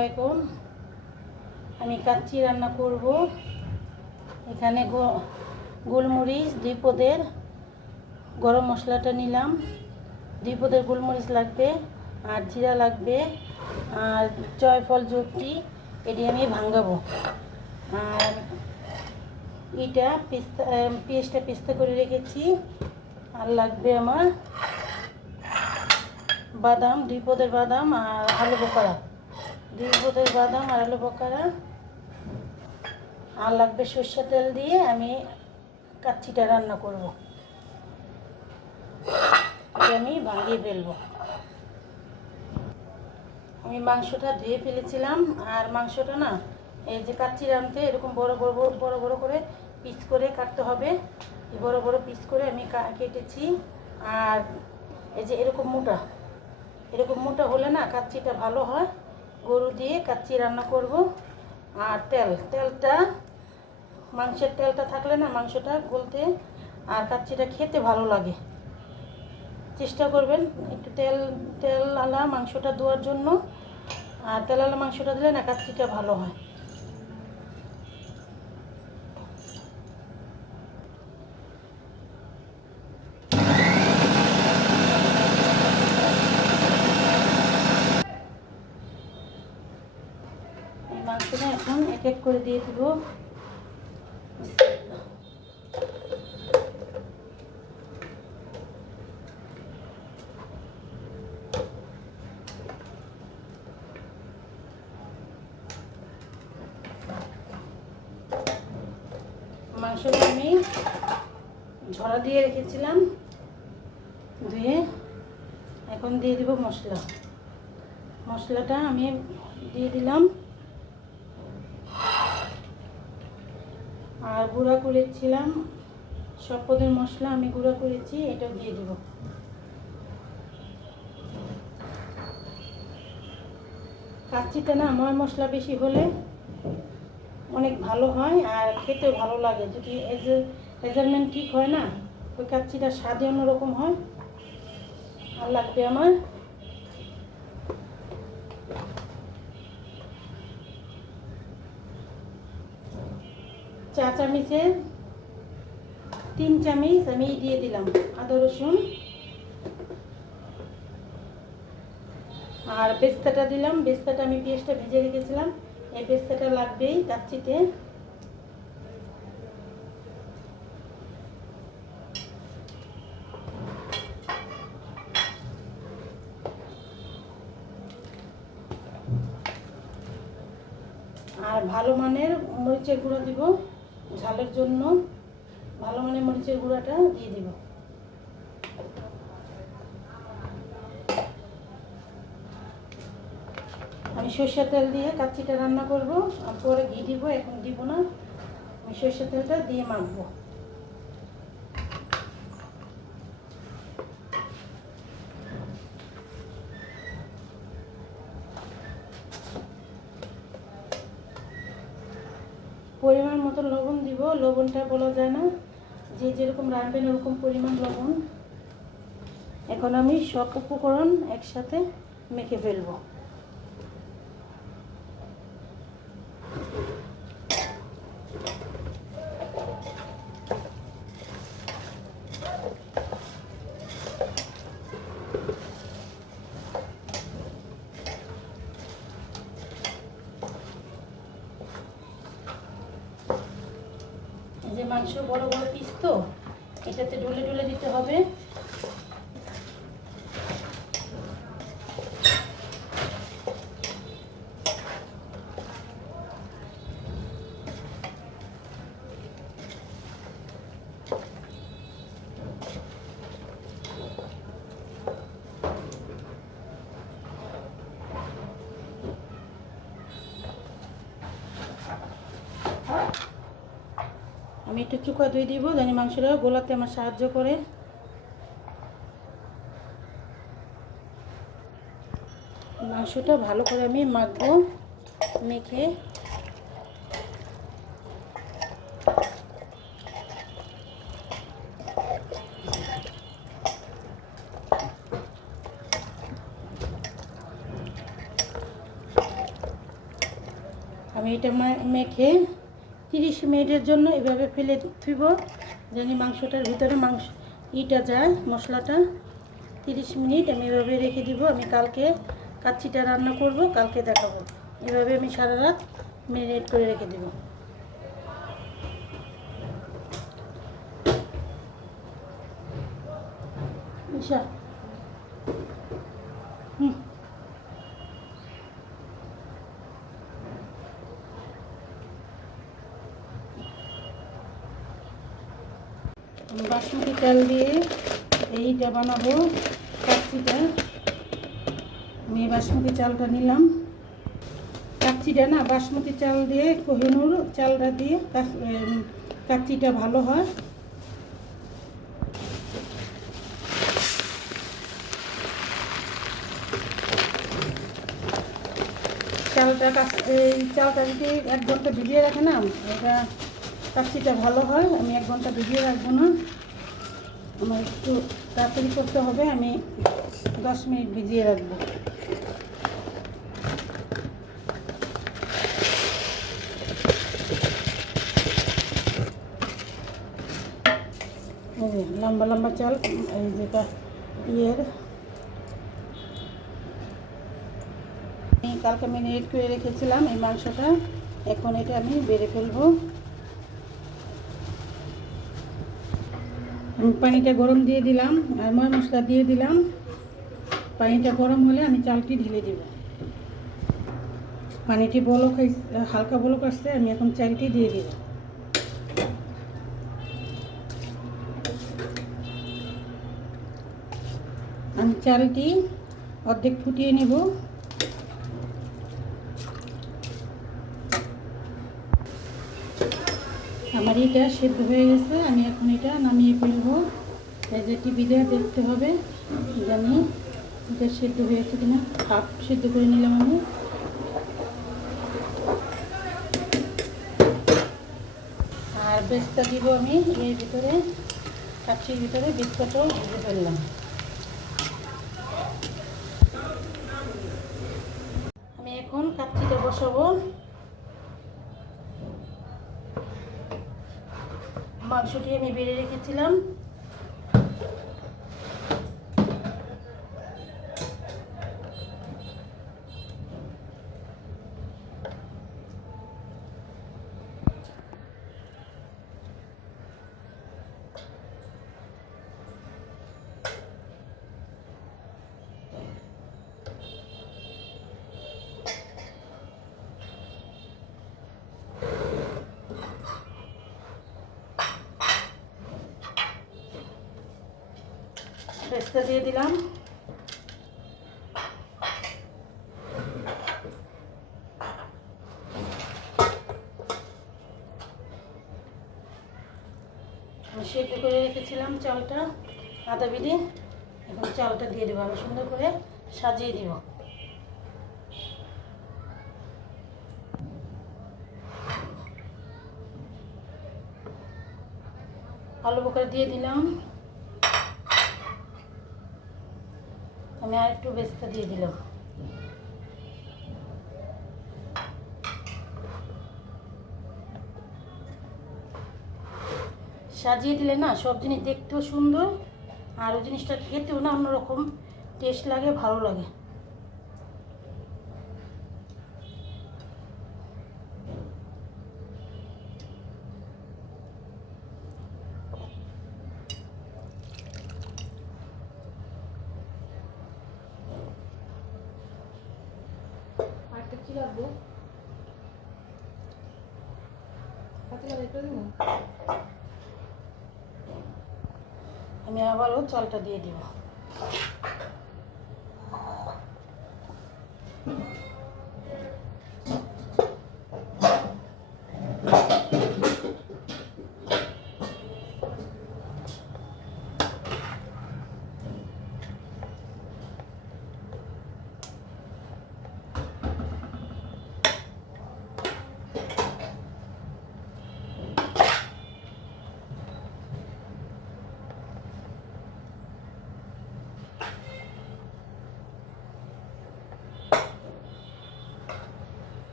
আলাইকুম। আমি কাচ্চি রান্না করব। এখানে গোলমরিচ 2 পদের, গরম মশলাটা নিলাম, 2 পদের গোলমরিচ লাগবে, আর জিরা লাগবে, আর জয়ফল জপটি এটি আমি ভাঙাবো। আর এটা পেঁয়াজটা পেস্তা করে রেখেছি। আর লাগবে আমার বাদাম, 2 পদের বাদাম আর আলু বোখারা, 2 পদের বাদাম আর আলু বোখারা। আর লাগবে সরষের তেল দিয়ে আমি কাচ্চিটা রান্না করব। এটা আমি ভাঙিয়ে ফেলবো। আমি মাংসটা ধুয়ে ফেলেছিলাম। আর মাংসটা না, এই যে কাচ্চি রাঁধতে এরকম বড় বড় করে পিস করে কাটতে হবে। এই বড় বড় পিস করে আমি কেটেছি। আর এই যে এরকম মোটা হলে না কাচ্চিটা ভালো হয়। গরু দিয়ে কাচ্চি রান্না করব। আর তেলটা মাংসের তেলটা থাকলে না মাংসটা গলতে আর কাচ্চিটা খেতে ভালো লাগে। চেষ্টা করবেন একটু তেল মাংসটা ধোয়ার জন্য। আর তেলালা মাংসটা দিলে না কাচ্চিটা ভালো হয়। এই মাংসটা এখন এক এক করে দিয়ে দেবো। মাংসটা আমি ঝরা দিয়ে রেখেছিলাম ধুয়ে। এখন দিয়ে দিব মশলাটা আমি দিয়ে দিলাম। আর গুঁড়া করেছিলাম সব পদের মশলা আমি গুঁড়া করেছি, এটাও দিয়ে দিব। কাচ্চিটা না ময় মশলা বেশি হলে অনেক ভালো হয় আর খেতেও ভালো লাগে। যদি মেজারমেন্ট ঠিক হয় না, ওই কাচ্চিটা স্বাদই অন্যরকম হয়। আর লাগবে আমার চা চামচের 3 চামচ আমি দিয়ে দিলাম আদা রসুন। আর পেস্তাটা দিলাম। পেস্তাটা আমি পেঁয়াজটা ভেজে রেখেছিলাম, এই পেস্তাটা লাগবেই কাচ্চিতে। আর ভালো মানের মরিচের গুঁড়ো দিব ঝালের জন্য। ভালো মানের মরিচের গুঁড়াটা দিয়ে দিব। আমি সরষের তেল দিয়ে কাচ্চিটা রান্না করব। আর পরে ঘি দিব, এখন দিব না। আমি সরষের তেলটা দিয়ে মাখবো। পরিমাণ মতো লবণ দিব। লবণটা বলা যায় না, যে যেরকম রাঁধবেন ওরকম পরিমাণ লবণ। এখন আমি সব উপকরণ একসাথে মেখে ফেলবো। যে মাংস বড় বড় পিস তো, এটাতে ঢলে দিতে হবে। আমি একটু চুকা দই দিব, জানি মাংসটা গোলাতে আমার সাহায্য করে। মাংসটা ভালো করে আমি মাখবো। মেখে এটা মেখে 30 মিনিটের জন্য এভাবে ফেলে থুইব, জানি মাংসটার ভিতরে ইটা যায়, মশলাটা। 30 মিনিট আমি এভাবে রেখে দিব। আমি কালকে কাচ্চিটা রান্না করব, কালকে দেখাবো। এভাবে আমি সারা রাত ম্যারিনেট করে রেখে দেব। আচ্ছা, বাসমতি চাল দিয়ে এইটা বানাবো কাচ্চিটা। আমি বাসমতি চালটা নিলাম। কাচ্চিটা না বাসমতি চাল দিয়ে, কোহিনুর চালটা দিয়ে কাচ্চিটা ভালো হয়। চালটা যদি 1 ঘন্টা ভিজিয়ে রাখে না, এটা কাচ্চিটা ভালো হয়। আমি 1 ঘন্টা ভিজিয়ে রাখবো না, আমার একটু তাড়াতাড়ি করতে হবে। আমি 10 মিনিট ভিজিয়ে রাখবো। লম্বা লম্বা চাল, এই যেটা আমি কালকে ম্যারিনেট করে রেখেছিলাম এই মাংসটা। এখন এটা আমি বেড়ে ফেলবো। আমি পানিটা গরম দিয়ে দিলাম আর ময় মশলা দিয়ে দিলাম। পানিটা গরম হলে আমি চালটি ঢেলে দেব। পানিটি হালকা বলক আসছে, আমি এখন চালটি দিয়ে দিব। আমি চালটি অর্ধেক ফুটিয়ে নেব। আমার এটা সেদ্ধ হয়ে গেছে, আমি এখন এটা নামিয়ে ফেলবো। এই যে টিভিতে দেখতে হবে জানি এটা সেদ্ধ হয়েছে কিনা। হাফ সেদ্ধ করে নিলাম আমি। আর বেস্তা দিব আমি এর ভিতরে, কাচ্চির ভিতরে বেস্তাটাও ভেজে ফেললাম। আমি এখন কাচ্চিটা বসাবো। মাংসটি আমি বেড়ে রেখেছিলাম। পেস্তা দিয়ে দিলাম। আমি সেদ্ধ করে রেখেছিলাম চালটা আদা বিধে, এখন চালটা দিয়ে দেবো। আমি সুন্দর করে সাজিয়ে দিব। আলু বোখরা দিয়ে দিলাম। আমি আর একটু বেস্তা দিয়ে দিলাম। সাজিয়ে দিলে না সব জিনিস দেখতেও সুন্দর, আর ওই জিনিসটা খেতেও না অন্যরকম টেস্ট লাগে, ভালো লাগে। আরেকটা কি রাখবো? আমি আবারও চালটা দিয়ে দিব।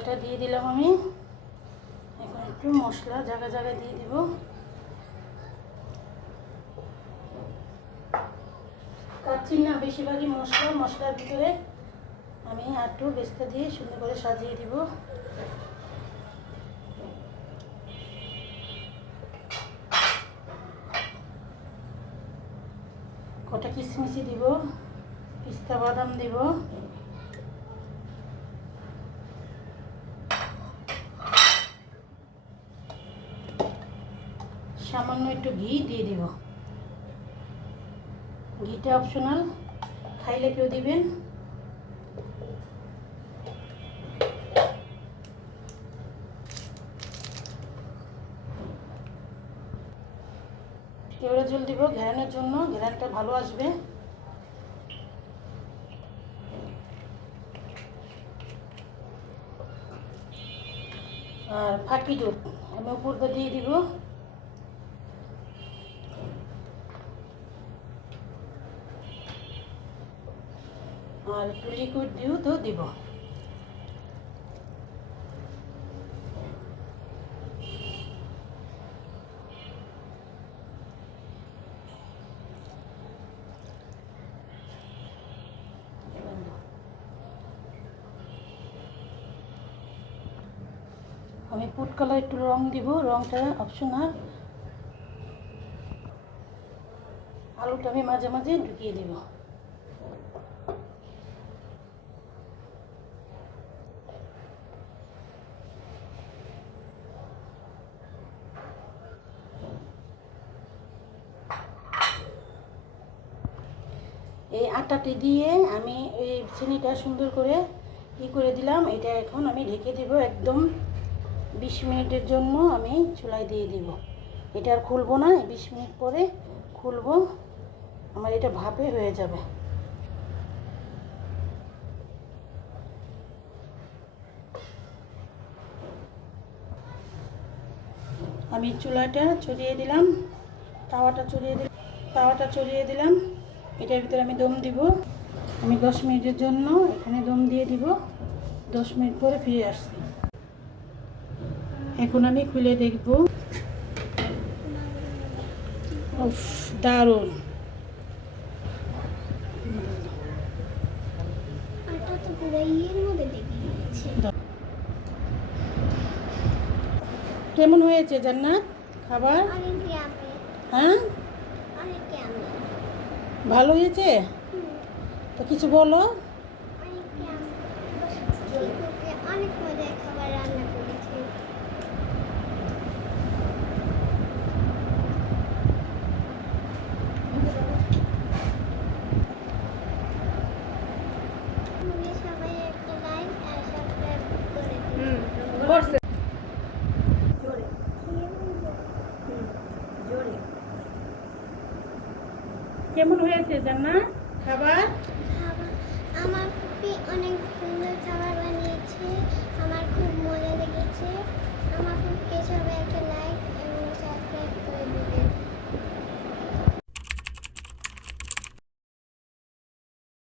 চালটা দিয়ে দিলাম আমি। এখন একটু মশলা জায়গায় জায়গায় দিয়ে দিব। কাচ্ছি না বেশিরভাগই মশলার ভিতরে আমি একটু বেস্তা দিয়ে সুন্দর করে সাজিয়ে দিব। কটা কিশমিশি দিব, পিস্তা বাদাম দিব, সামান্য একটু ঘি দিয়ে দিব। ঘিটা অপশনাল, খাইলে কেউ দিবেন। কেওড়া জল দিব ঘেরানোর জন্য, ঘেরানটা ভালো আসবে। আর ফাঁকি দুধ আমি উপর দিয়ে দিব। আর একটু লিকুইড দুধও দিব। আমি ফুড কালার একটু রং দিব, রংটা অপশনাল। আলুটা আমি মাঝে মাঝে ঢুকিয়ে দিব। এই আটাটি দিয়ে আমি এই চিনিটা সুন্দর করে করে দিলাম। এটা এখন আমি ঢেকে দিব একদম 20 মিনিটের জন্য আমি চুলায় দিয়ে দিব। এটা আর খুলবো না, 20 মিনিট পরে খুলবো, আমার এটা ভাপে হয়ে যাবে। আমি চুলাটা চড়িয়ে দিলাম, তাওয়াটা চড়িয়ে দিলাম। এটার ভিতরে আমি দম দিব। আমি 10 মিনিটের জন্য এখানে দম দিয়ে দিব। 10 মিনিট পরে ফিরে আসছি। এখন আমি খুলে দেখব। উফ, দারুণ! কেমন হয়েছে জান্নাত খাবার? হ্যাঁ, ভালো হয়েছে তো কিছু বলো। কেমন হয়েছে জান্নাত?